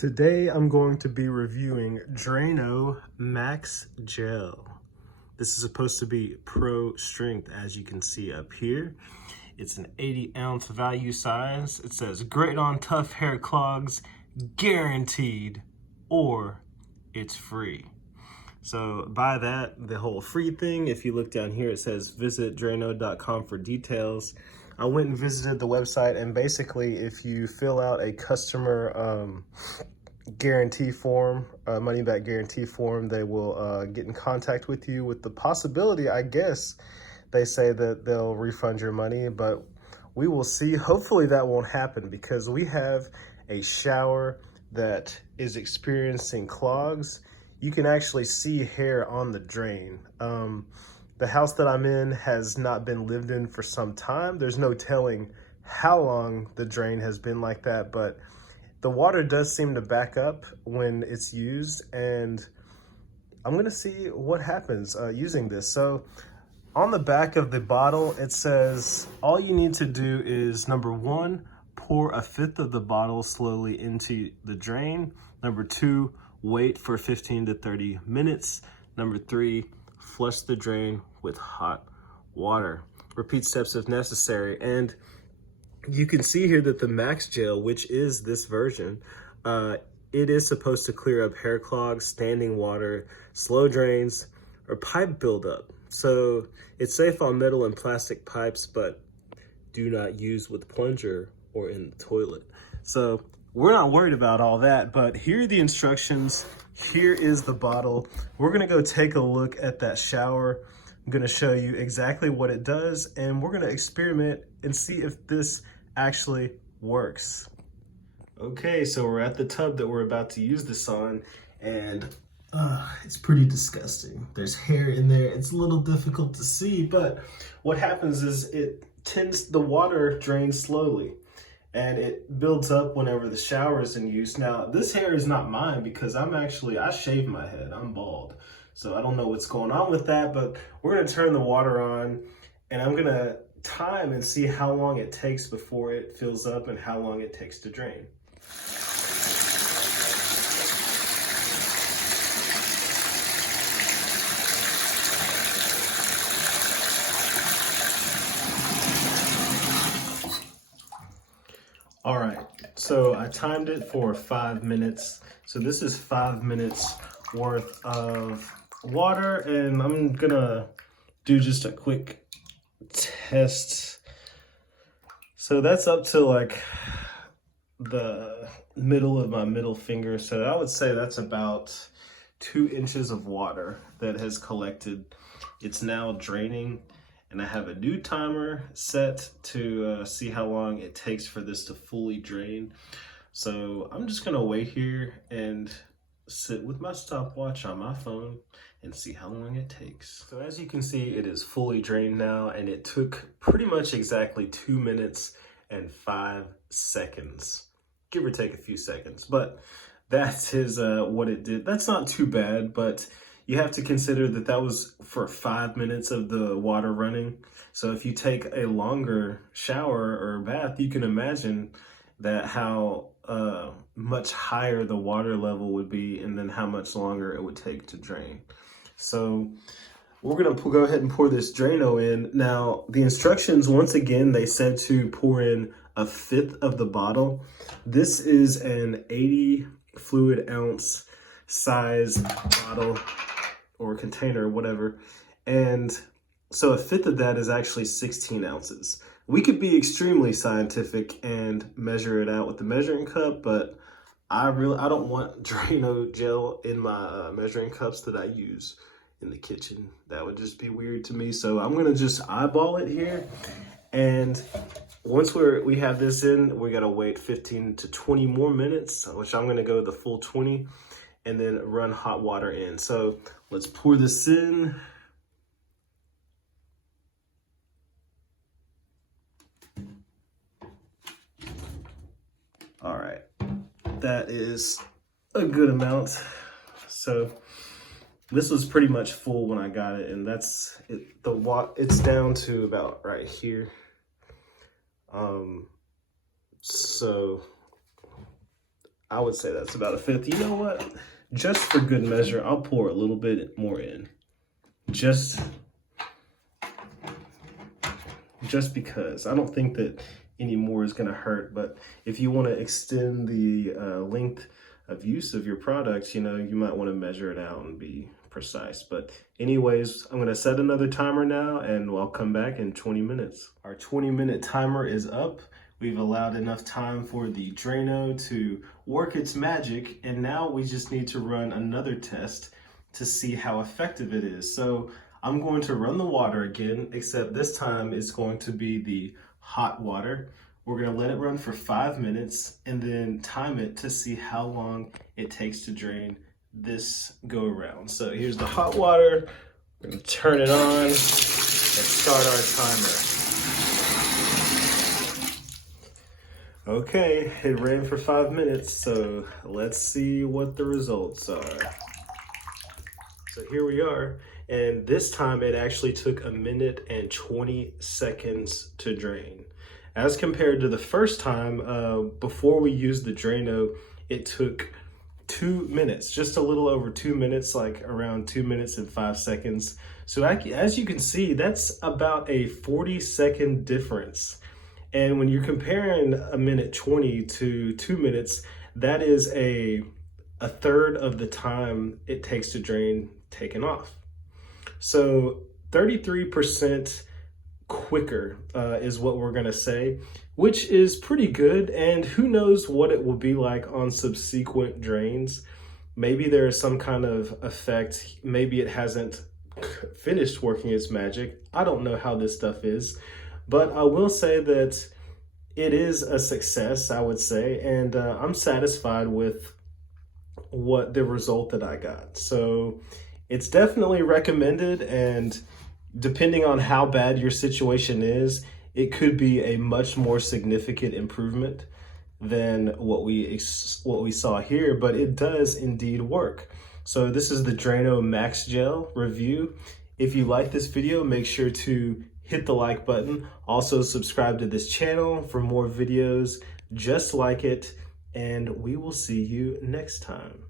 Today I'm going to be reviewing Drano Max Gel. This is supposed to be pro strength, as you can see up here. It's an 80-ounce value size. It says great on tough hair clogs, guaranteed, or it's free. So by that, the whole free thing, if you look down here, it says visit drano.com for details. I went and visited the website, and basically if you fill out a customer guarantee form, money back guarantee form, they will get in contact with you with the possibility, I guess, they say that they'll refund your money, but we will see. Hopefully that won't happen because we have a shower that is experiencing clogs. You can actually see hair on the drain. The house that I'm in has not been lived in for some time. There's no telling how long the drain has been like that, but the water does seem to back up when it's used, and I'm gonna see what happens using this. So on the back of the bottle, it says all you need to do is, number one, pour a fifth of the bottle slowly into the drain. Number two, wait for 15 to 30 minutes. Number three, flush the drain with hot water. Repeat steps if necessary. And you can see here that the Max Gel, which is this version, it is supposed to clear up hair clogs, standing water, slow drains, or pipe buildup. So it's safe on metal and plastic pipes, but do not use with plunger or in the toilet. So we're not worried about all that, but here are the instructions. Here is the bottle. We're gonna go take a look at that shower. I'm gonna show you exactly what it does, and we're gonna experiment and see if this actually works. Okay, so we're at the tub that we're about to use this on, and it's pretty disgusting. There's hair in there. It's a little difficult to see, but what happens is the water drains slowly, and it builds up whenever the shower is in use. Now, this hair is not mine because I shave my head. I'm bald. So I don't know what's going on with that, but we're gonna turn the water on, and I'm gonna time and see how long it takes before it fills up and how long it takes to drain. All right, so I timed it for 5 minutes. So this is 5 minutes worth of water, and I'm gonna do just a quick test. So that's up to like the middle of my middle finger. So I would say that's about 2 inches of water that has collected. It's now draining, and I have a new timer set to see how long it takes for this to fully drain. So I'm just gonna wait here and sit with my stopwatch on my phone and see how long it takes. So as you can see, it is fully drained now, and it took pretty much exactly 2 minutes and 5 seconds, give or take a few seconds, but that is what it did. That's not too bad, but you have to consider that that was for 5 minutes of the water running. So if you take a longer shower or bath, you can imagine that how much higher the water level would be, and then how much longer it would take to drain. So we're gonna go ahead and pour this Drano in. Now, the instructions, once again, they said to pour in a fifth of the bottle. This is an 80 fluid ounce size bottle or container, whatever. And so a fifth of that is actually 16 ounces. We could be extremely scientific and measure it out with the measuring cup, but I don't want Drano gel in my measuring cups that I use in the kitchen. That would just be weird to me. So I'm gonna just eyeball it here. And once we have this in, we gotta wait 15 to 20 more minutes, which I'm gonna go the full 20, and then run hot water in. So let's pour this in. All right, that is a good amount. So this was pretty much full when I got it, and that's it. It's down to about right here. So I would say that's about a fifth. You know what? Just for good measure, I'll pour a little bit more in. Just because. I don't think that any more is gonna hurt, but if you wanna extend the length of use of your products, you know, you might wanna measure it out and be precise. But anyways, I'm gonna set another timer now and I'll come back in 20 minutes. Our 20-minute timer is up. We've allowed enough time for the Drano to work its magic, and now we just need to run another test to see how effective it is. So I'm going to run the water again, except this time it's going to be the hot water. We're gonna let it run for 5 minutes and then time it to see how long it takes to drain this go around. So here's the hot water. We're gonna turn it on and start our timer. Okay, it ran for 5 minutes, so let's see what the results are. So here we are, and this time it actually took 1 minute and 20 seconds to drain. As compared to the first time, before we used the Drano, it took 2 minutes, just a little over 2 minutes, like around 2 minutes and 5 seconds. So as you can see, that's about a 40-second difference. And when you're comparing 1 minute 20 to 2 minutes, that is a third of the time it takes to drain taken off. So 33% quicker is what we're gonna say, which is pretty good. And who knows what it will be like on subsequent drains. Maybe there is some kind of effect. Maybe it hasn't finished working its magic. I don't know how this stuff is. But I will say that it is a success, I would say, and I'm satisfied with what the result that I got. So it's definitely recommended, and depending on how bad your situation is, it could be a much more significant improvement than what we saw here, but it does indeed work. So this is the Drano Max Gel review. If you like this video, make sure to hit the like button. Also subscribe to this channel for more videos just like it, and we will see you next time.